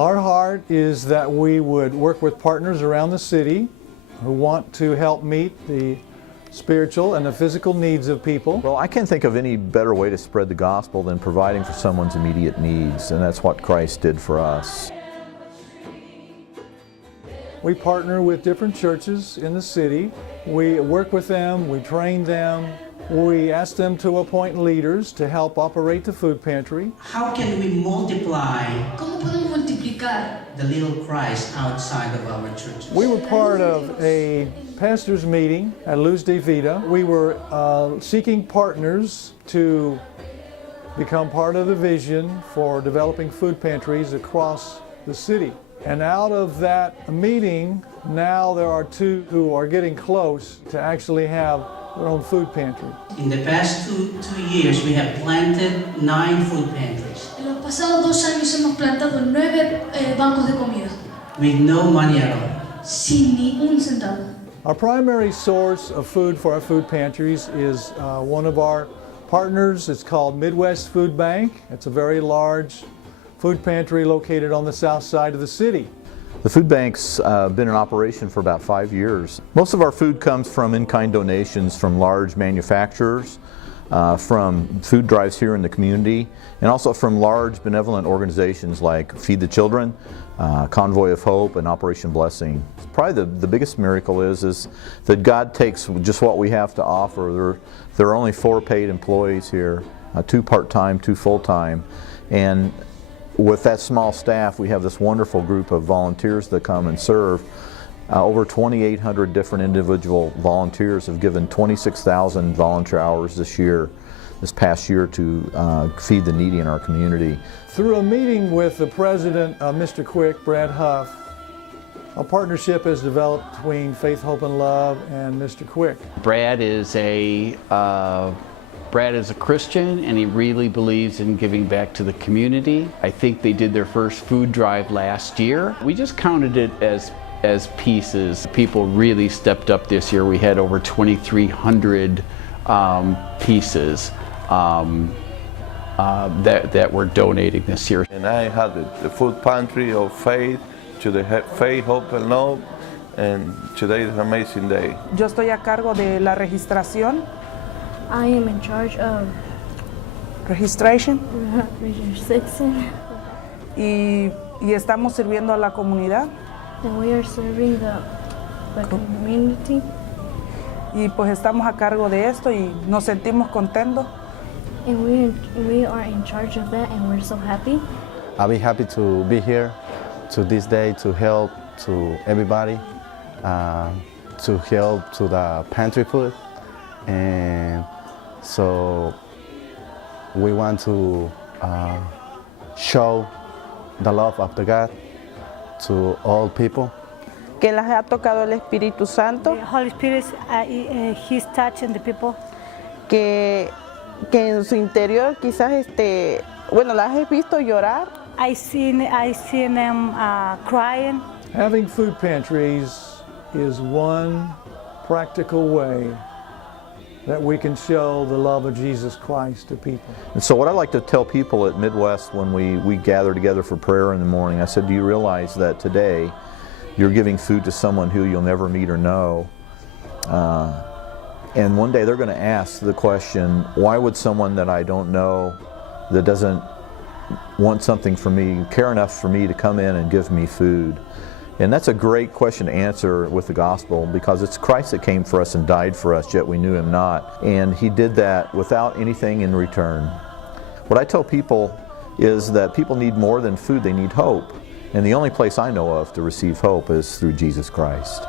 Our heart is that we would work with partners around the city who want to help meet the spiritual and the physical needs of people. Well, I can't think of any better way to spread the gospel than providing for someone's immediate needs, and that's what Christ did for us. We partner with different churches in the city. We work with them, we train them, we ask them to appoint leaders to help operate the food pantry. How can we multiply ¿Cómo podemos multiplicar the little Christ outside of our churches? We were part of a pastor's meeting at Luz de Vida. We were seeking partners to become part of the vision for developing food pantries across the city. And out of that meeting, now there are two who are getting close to actually have their own food pantry. In the past two years, we have planted 9 food pantries. En los pasados 2 años hemos plantado 9 bancos de comida, With no money at all. sin ni un centavo. Our primary source of food for our food pantries is one of our partners. It's called Midwest Food Bank. It's a very large food pantry located on the south side of the city. The food bank's been in operation for about 5 years. Most of our food comes from in-kind donations from large manufacturers, from food drives here in the community, and also from large benevolent organizations like Feed the Children, Convoy of Hope, and Operation Blessing. Probably the biggest miracle is that God takes just what we have to offer. There are only 4 paid employees here, 2 part-time, 2 full-time, and with that small staff, we have this wonderful group of volunteers that come and serve. Over 2,800 different individual volunteers have given 26,000 volunteer hours this past year to feed the needy in our community. Through a meeting with the president of Mr. Quick, Brad Huff, a partnership has developed between Faith, Hope, and Love and Mr. Quick. Brad is a Christian, and he really believes in giving back to the community. I think they did their first food drive last year. We just counted it as pieces. People really stepped up this year. We had over 2,300 pieces that we're donating this year. And I had the food pantry of Faith, to the Faith, Hope, and Love, and today is an amazing day. Yo estoy a cargo de la registración. I am in charge of Registration. registration, Y estamos sirviendo a la comunidad. and we are serving the community, Y pues estamos a cargo de esto y nos sentimos contentos. and we are in charge of that, and we're so happy. I'll be happy to be here to this day to help to everybody, to help to the pantry food, and so we want to show the love of the God to all people. Que las ha tocado el Espíritu Santo, The Holy Spirit, He's touching the people. que en su interior quizás bueno, las he visto llorar. I seen them crying. Having food pantries is one practical way that we can show the love of Jesus Christ to people. And so what I like to tell people at Midwest when we gather together for prayer in the morning, I said, do you realize that today you're giving food to someone who you'll never meet or know? And one day they're going to ask the question, why would someone that I don't know, that doesn't want something from me, care enough for me to come in and give me food? And that's a great question to answer with the gospel, because it's Christ that came for us and died for us, yet we knew Him not. And He did that without anything in return. What I tell people is that people need more than food, they need hope. And the only place I know of to receive hope is through Jesus Christ.